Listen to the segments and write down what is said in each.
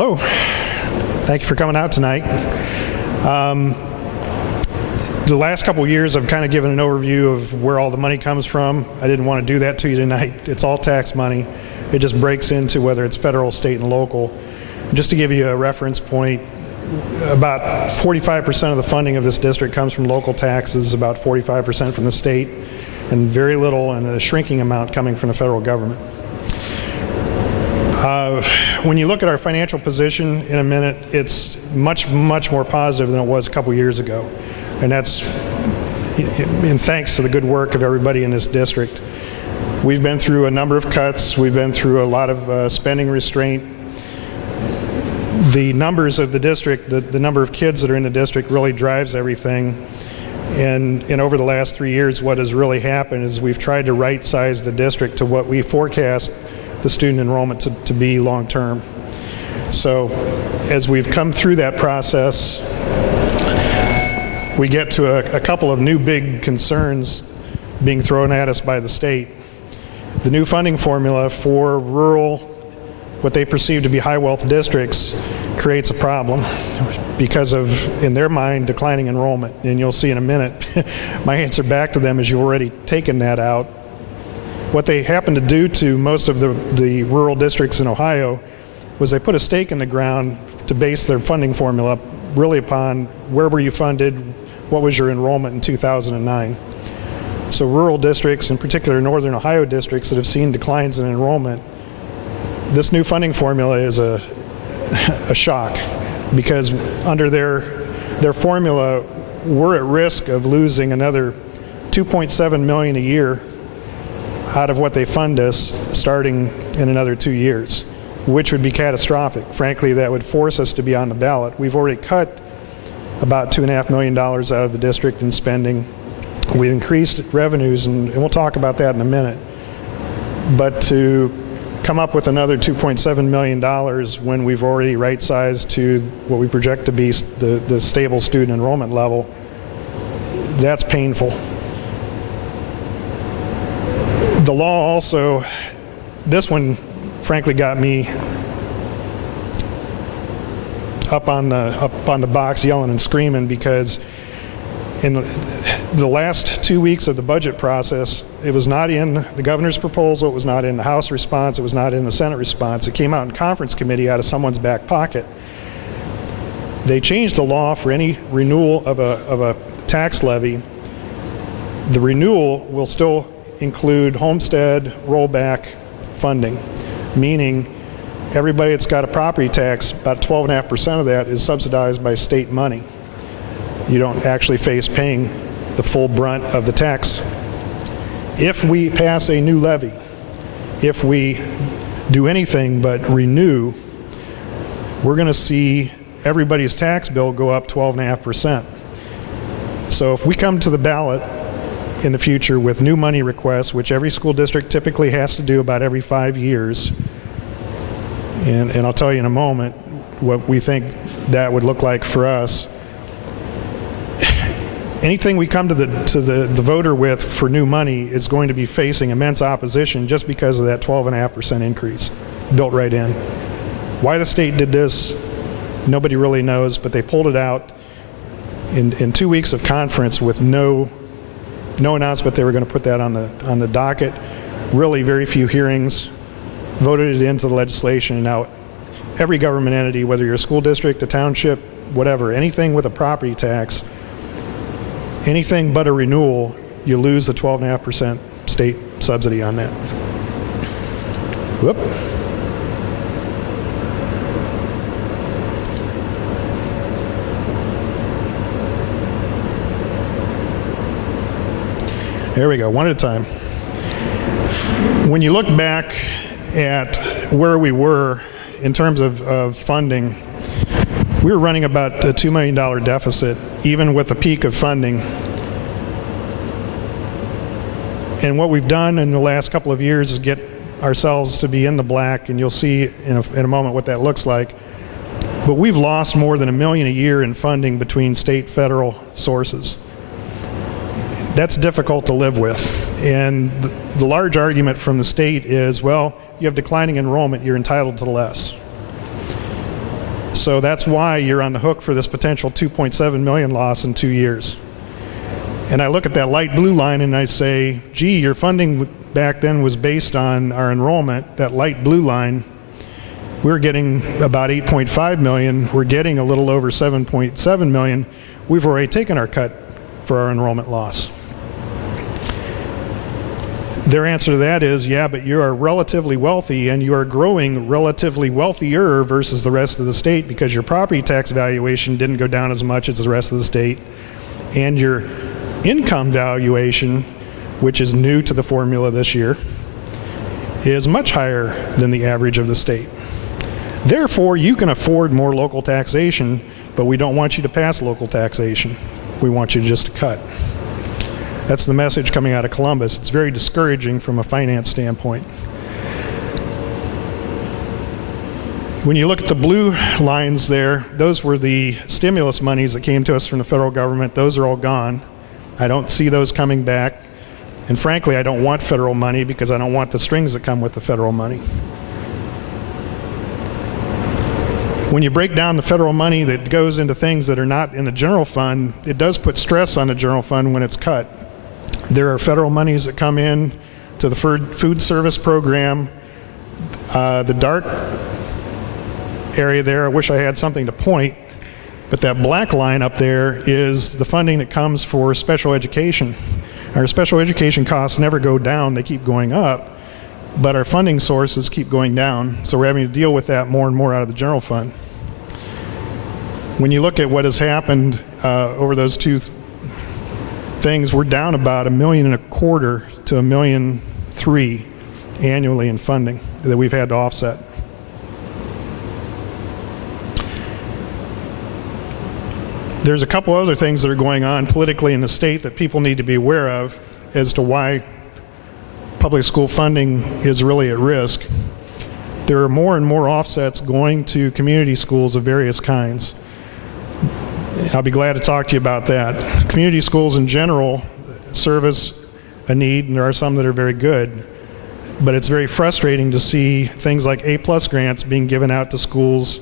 Hello. Thank you for coming out tonight. The last couple of years I've kind of given an overview of where all the money comes from. I didn't want to do that to you tonight. It's all tax money. It just breaks into whether it's federal, state, and local. Just to give you a reference point, about 45% of the funding of this district comes from local taxes, about 45% from the state, and very little and a shrinking amount coming from the federal government. When you look at our financial position in a minute, it's much more positive than it was a couple years ago. And that's in thanks to the good work of everybody in this district. We've been through a number of cuts. We've been through a lot of spending restraint. The numbers of the district, the number of kids that are in the district really drives everything. And over the last 3 years, what has really happened is we've tried to right-size the district to what we forecast the student enrollment to be long-term. So as we've come through that process, we get to a couple of new big concerns being thrown at us by the state. The new funding formula for rural, what they perceive to be high-wealth districts, creates a problem because of, in their mind, declining enrollment. And you'll see in a minute, my answer back to them is you've already taken that out. What they happened to do to most of the rural districts in Ohio was they put a stake in the ground to base their funding formula really upon where were you funded, what was your enrollment in 2009. So rural districts, in particular northern Ohio districts that have seen declines in enrollment, this new funding formula is a shock because under their formula, we're at risk of losing another $2.7 million a year out of what they fund us starting in another 2 years, which would be catastrophic. Frankly, that would force us to be on the ballot. We've already cut about $2.5 million out of the district in spending. We've increased revenues, and we'll talk about that in a minute. But to come up with another $2.7 million when we've already right-sized to what we project to be the stable student enrollment level, that's painful. The law also, this one frankly got me up on the box yelling and screaming because in the last 2 weeks of the budget process, it was not in the governor's proposal, it was not in the House response, it was not in the Senate response. It came out in conference committee out of someone's back pocket. They changed the law for any renewal of a tax levy. The renewal will still include homestead rollback funding, meaning everybody that's got a property tax, about 12.5% of that is subsidized by state money. You don't actually face paying the full brunt of the tax. If we pass a new levy, if we do anything but renew, we're going to see everybody's tax bill go up 12.5%. So if we come to the ballot in the future with new money requests, which every school district typically has to do about every 5 years, and I'll tell you in a moment what we think that would look like for us. Anything we come to the voter with for new money is going to be facing immense opposition just because of that 12.5% increase built right in. Why the state did this, nobody really knows, but they pulled it out in 2 weeks of conference with no announcement they were going to put that on the docket. Really very few hearings, voted it into the legislation. Now every government entity, whether you're a school district, a township, whatever, anything with a property tax, anything but a renewal, you lose the 12.5% state subsidy on that. Whoop. There we go, one at a time. When you look back at where we were in terms of funding, we were running about a $2 million deficit, even with the peak of funding. And what we've done in the last couple of years is get ourselves to be in the black, and you'll see in a moment what that looks like. But we've lost more than $1 million a year in funding between state, federal sources. That's difficult to live with. And the large argument from the state is, well, you have declining enrollment, you're entitled to less. So that's why you're on the hook for this potential 2.7 million loss in 2 years. And I look at that light blue line and I say, gee, your funding back then was based on our enrollment. That light blue line, we're getting about 8.5 million. We're getting a little over 7.7 million. We've already taken our cut for our enrollment loss. Their answer to that is, yeah, but you are relatively wealthy and you are growing relatively wealthier versus the rest of the state because your property tax valuation didn't go down as much as the rest of the state, and your income valuation, which is new to the formula this year, is much higher than the average of the state. Therefore, you can afford more local taxation, but we don't want you to pass local taxation. We want you just to cut. That's the message coming out of Columbus. It's very discouraging from a finance standpoint. When you look at the blue lines there, those were the stimulus monies that came to us from the federal government. Those are all gone. I don't see those coming back. And frankly, I don't want federal money because I don't want the strings that come with the federal money. When you break down the federal money that goes into things that are not in the general fund, it does put stress on the general fund when it's cut. There are federal monies that come in to the food service program. The dark area there, I wish I had something to point, but that black line up there is the funding that comes for special education. Our special education costs never go down, they keep going up, but our funding sources keep going down, so we're having to deal with that more and more out of the general fund. When you look at what has happened over those two things, we're down about $1.25 million to $1.3 million annually in funding that we've had to offset. There's a couple other things that are going on politically in the state that people need to be aware of as to why public school funding is really at risk. There are more and more offsets going to community schools of various kinds. I'll be glad to talk to you about that. Community schools in general service a need, and there are some that are very good, but it's very frustrating to see things like A+ grants being given out to schools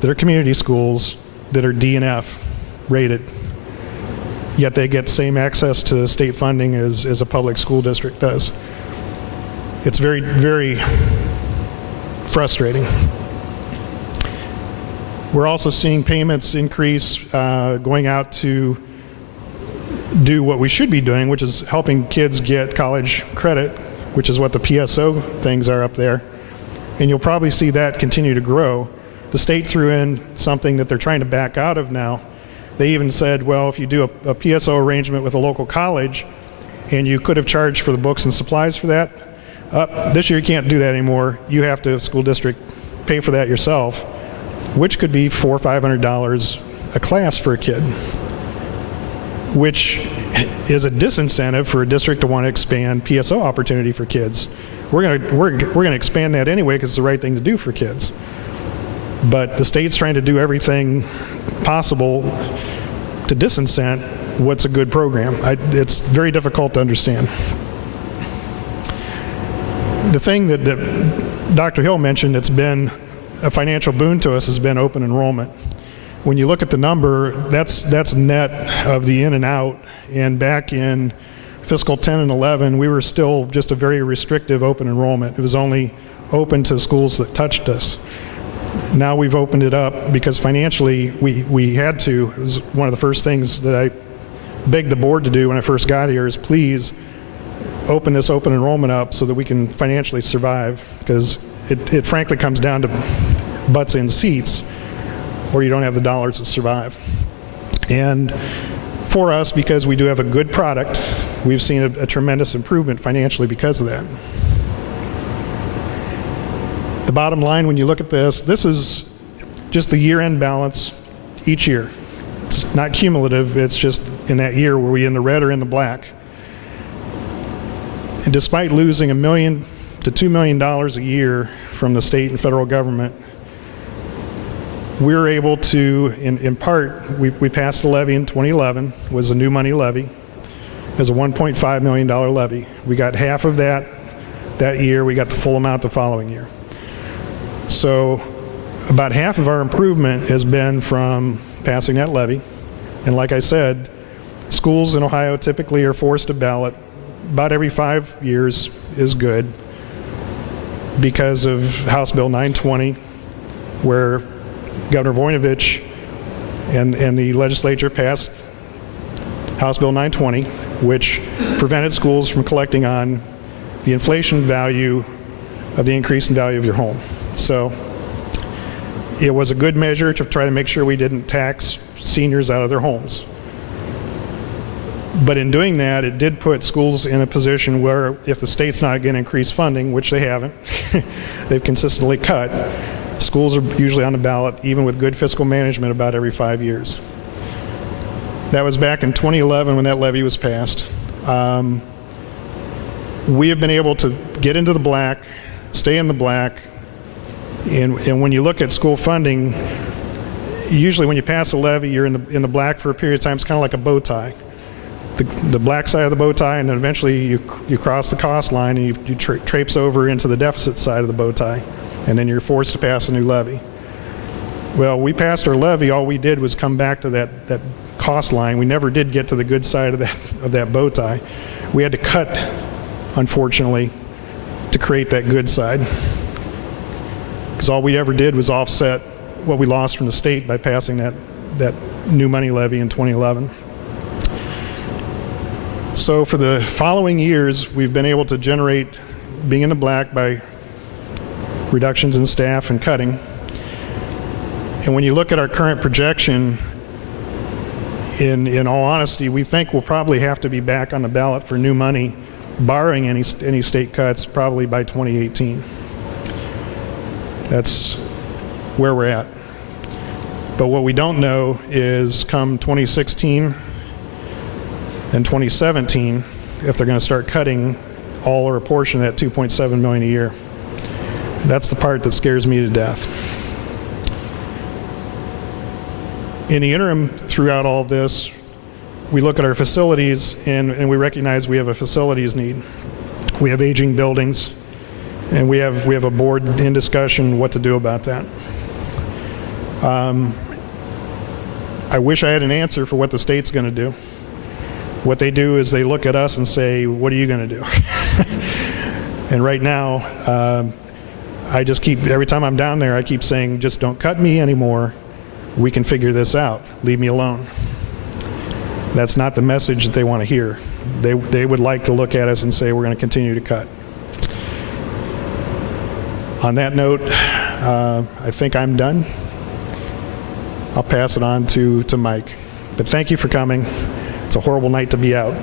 that are community schools that are D and F rated, yet they get same access to state funding as a public school district does. It's very, very frustrating. We're also seeing payments increase going out to do what we should be doing, which is helping kids get college credit, which is what the PSO things are up there. And you'll probably see that continue to grow. The state threw in something that they're trying to back out of now. They even said, well, if you do a PSO arrangement with a local college and you could have charged for the books and supplies for that, this year you can't do that anymore. You have to, school district, pay for that yourself, which could be $400 or $500 a class for a kid, which is a disincentive for a district to want to expand PSO opportunity for kids. We're gonna expand that anyway because it's the right thing to do for kids. But the state's trying to do everything possible to disincent what's a good program. It's very difficult to understand. The thing that Dr. Hill mentioned that's been a financial boon to us has been open enrollment. When you look at the number, that's net of the in and out, and back in fiscal 10 and 11, we were still just a very restrictive open enrollment. It was only open to schools that touched us. Now we've opened it up because financially we had to. It was one of the first things that I begged the board to do when I first got here is please open this open enrollment up so that we can financially survive, because it frankly comes down to butts in seats or you don't have the dollars to survive. And for us, because we do have a good product, we've seen a tremendous improvement financially because of that. The bottom line, when you look at this is just the year-end balance each year. It's not cumulative, it's just in that year were we in the red or in the black. And despite losing $1 million to $2 million a year from the state and federal government, we were able to, in part, we passed a levy in 2011, was a new money levy, as a $1.5 million levy. We got half of that year, we got the full amount the following year. So About half of our improvement has been from passing that levy. And like I said, schools in Ohio typically are forced to ballot. About every 5 years is good because of House Bill 920, where Governor Voinovich and the legislature passed House Bill 920, which prevented schools from collecting on the inflation value of the increase in value of your home. So it was a good measure to try to make sure we didn't tax seniors out of their homes. But in doing that, it did put schools in a position where if the state's not going to increase funding, which they haven't, they've consistently cut, schools are usually on the ballot, even with good fiscal management, about every 5 years. That was back in 2011 when that levy was passed. We have been able to get into the black, stay in the black, and when you look at school funding, usually when you pass a levy, you're in the black for a period of time. It's kind of like a bow tie. The black side of the bow tie, and then eventually you cross the cost line and you traipse over into the deficit side of the bow tie, and then you're forced to pass a new levy. Well, we passed our levy. All we did was come back to that cost line. We never did get to the good side of that bow tie. We had to cut, unfortunately, to create that good side, because all we ever did was offset what we lost from the state by passing that new money levy in 2011. So for the following years, we've been able to generate being in the black by reductions in staff and cutting. And when you look at our current projection, in all honesty, we think we'll probably have to be back on the ballot for new money, barring any state cuts, probably by 2018. That's where we're at. But what we don't know is come 2016 and 2017, if they're going to start cutting all or a portion of that $2.7 million a year. That's the part that scares me to death. In the interim, throughout all of this, we look at our facilities and we recognize we have a facilities need. We have aging buildings, and we have a board in discussion what to do about that. I wish I had an answer for what the state's going to do. What they do is they look at us and say, what are you going to do? And right now, I just keep, every time I'm down there, I keep saying, just don't cut me anymore. We can figure this out. Leave me alone. That's not the message that they want to hear. They would like to look at us and say, we're going to continue to cut. On that note, I think I'm done. I'll pass it on to Mike. But thank you for coming. It's a horrible night to be out.